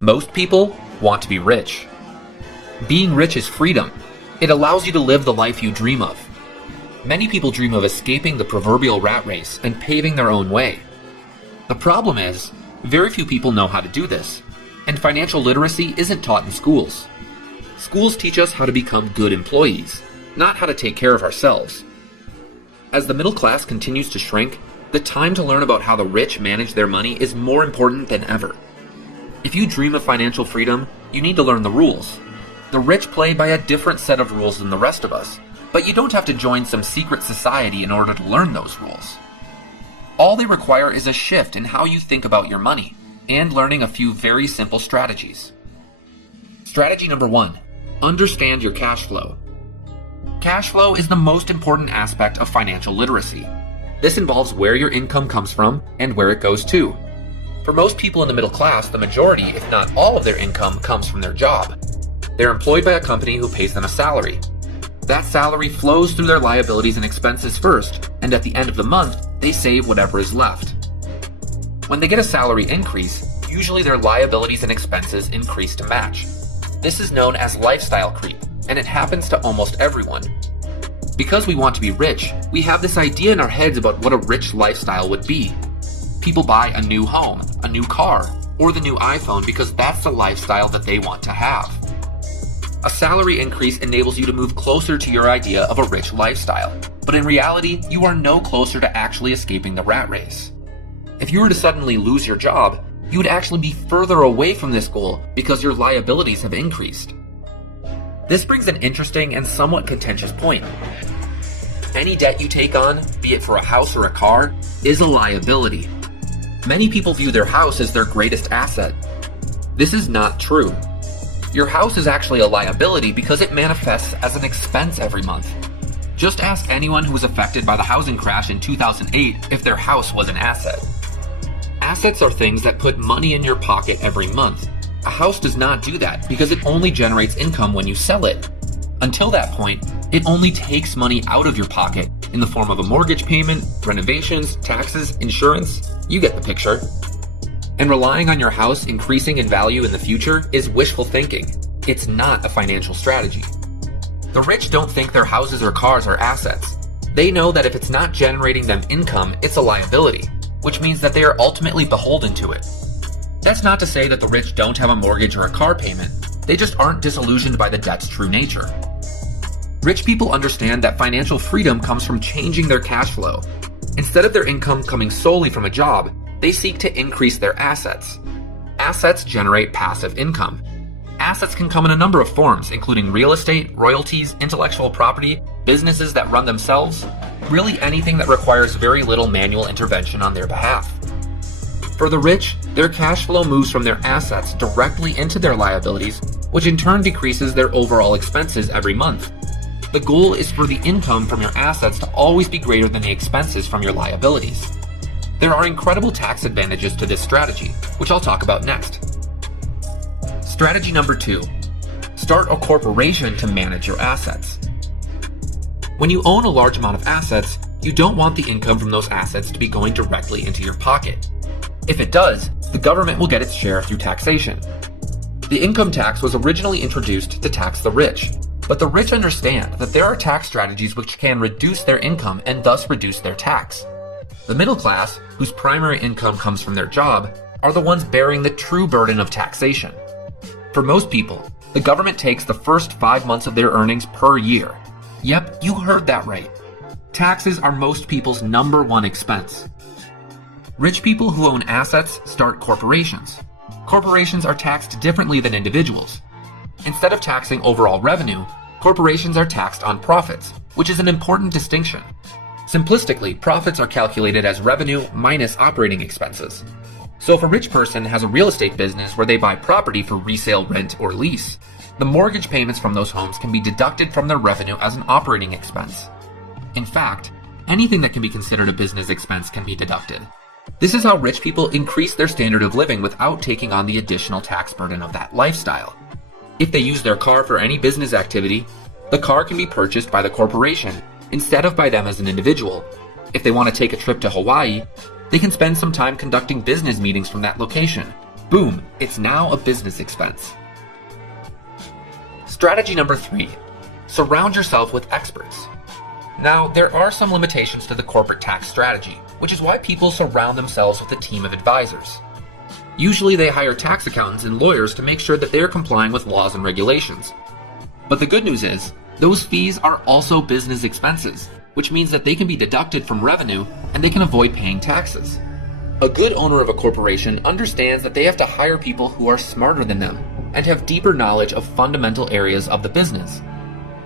Most people want to be rich. Being rich is freedom. It allows you to live the life you dream of. Many people dream of escaping the proverbial rat race and paving their own way. The problem is, very few people know how to do this, and financial literacy isn't taught in schools. Schools teach us how to become good employees, not how to take care of ourselves. As the middle class continues to shrink, the time to learn about how the rich manage their money is more important than ever. If you dream of financial freedom, you need to learn the rules. The rich play by a different set of rules than the rest of us, but you don't have to join some secret society in order to learn those rules. All they require is a shift in how you think about your money, and learning a few very simple strategies. Strategy number 1. Understand your cash flow. Cash flow is the most important aspect of financial literacy. This involves where your income comes from and where it goes to. For most people in the middle class, the majority, if not all of their income comes from their job. They're employed by a company who pays them a salary. That salary flows through their liabilities and expenses first, and at the end of the month, they save whatever is left. When they get a salary increase, usually their liabilities and expenses increase to match. This is known as lifestyle creep, and it happens to almost everyone. Because we want to be rich, we have this idea in our heads about what a rich lifestyle would be. People buy a new home, a new car, or the new iPhone because that's the lifestyle that they want to have. A salary increase enables you to move closer to your idea of a rich lifestyle, but in reality, you are no closer to actually escaping the rat race. If you were to suddenly lose your job, you would actually be further away from this goal because your liabilities have increased. This brings an interesting and somewhat contentious point. Any debt you take on, be it for a house or a car, is a liability. Many people view their house as their greatest asset. This is not true. Your house is actually a liability because it manifests as an expense every month. Just ask anyone who was affected by the housing crash in 2008 if their house was an asset. Assets are things that put money in your pocket every month. A house does not do that because it only generates income when you sell it. Until that point, it only takes money out of your pocket in the form of a mortgage payment, renovations, taxes, insurance. You get the picture. And relying on your house increasing in value in the future is wishful thinking. It's not a financial strategy. The rich don't think their houses or cars are assets. They know that if it's not generating them income, it's a liability, which means that they are ultimately beholden to it. That's not to say that the rich don't have a mortgage or a car payment. They just aren't disillusioned by the debt's true nature. Rich people understand that financial freedom comes from changing their cash flow. Instead of their income coming solely from a job, they seek to increase their assets. Assets generate passive income. Assets can come in a number of forms, including real estate, royalties, intellectual property, businesses that run themselves, really anything that requires very little manual intervention on their behalf. For the rich, their cash flow moves from their assets directly into their liabilities, which in turn decreases their overall expenses every month. The goal is for the income from your assets to always be greater than the expenses from your liabilities. There are incredible tax advantages to this strategy, which I'll talk about next. Strategy number 2. Start a corporation to manage your assets. When you own a large amount of assets, you don't want the income from those assets to be going directly into your pocket. If it does, the government will get its share through taxation. The income tax was originally introduced to tax the rich, but the rich understand that there are tax strategies which can reduce their income and thus reduce their tax. The middle class, whose primary income comes from their job, are the ones bearing the true burden of taxation. For most people, the government takes the first 5 months of their earnings per year. Yep, you heard that right. Taxes are most people's number one expense. Rich people who own assets start corporations. Corporations are taxed differently than individuals. Instead of taxing overall revenue, corporations are taxed on profits, which is an important distinction. Simplistically, profits are calculated as revenue minus operating expenses. So if a rich person has a real estate business where they buy property for resale, rent, or lease, the mortgage payments from those homes can be deducted from their revenue as an operating expense. In fact, anything that can be considered a business expense can be deducted. This is how rich people increase their standard of living without taking on the additional tax burden of that lifestyle. If they use their car for any business activity, the car can be purchased by the corporation instead of by them as an individual. If they want to take a trip to Hawaii, they can spend some time conducting business meetings from that location. Boom, it's now a business expense. Strategy number 3. Surround yourself with experts. Now, there are some limitations to the corporate tax strategy, which is why people surround themselves with a team of advisors. Usually they hire tax accountants and lawyers to make sure that they are complying with laws and regulations. But the good news is, those fees are also business expenses, which means that they can be deducted from revenue and they can avoid paying taxes. A good owner of a corporation understands that they have to hire people who are smarter than them and have deeper knowledge of fundamental areas of the business.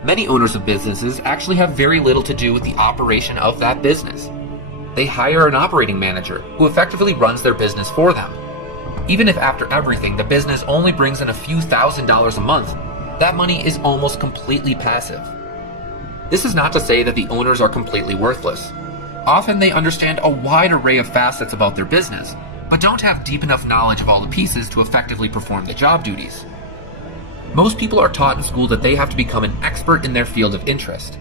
Many owners of businesses actually have very little to do with the operation of that business. They hire an operating manager who effectively runs their business for them. Even if after everything the business only brings in a few $1,000s a month, that money is almost completely passive. This is not to say that the owners are completely worthless. Often they understand a wide array of facets about their business, but don't have deep enough knowledge of all the pieces to effectively perform the job duties. Most people are taught in school that they have to become an expert in their field of interest.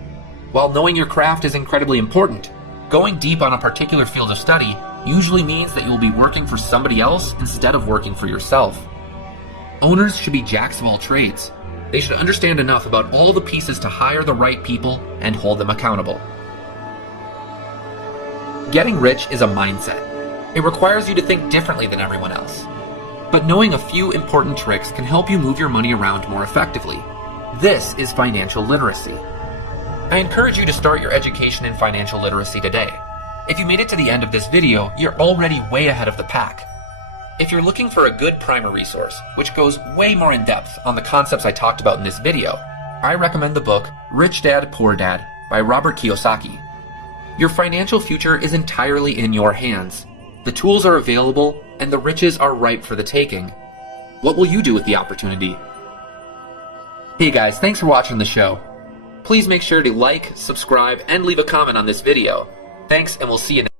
While knowing your craft is incredibly important, going deep on a particular field of study usually means that you will be working for somebody else instead of working for yourself. Owners should be jacks of all trades. They should understand enough about all the pieces to hire the right people and hold them accountable. Getting rich is a mindset. It requires you to think differently than everyone else. But knowing a few important tricks can help you move your money around more effectively. This is financial literacy. I encourage you to start your education in financial literacy today. If you made it to the end of this video, you're already way ahead of the pack. If you're looking for a good primer resource, which goes way more in depth on the concepts I talked about in this video, I recommend the book Rich Dad, Poor Dad by Robert Kiyosaki. Your financial future is entirely in your hands. The tools are available, and the riches are ripe for the taking. What will you do with the opportunity? Hey guys, thanks for watching the show. Please make sure to like, subscribe, and leave a comment on this video. Thanks, and we'll see you next time.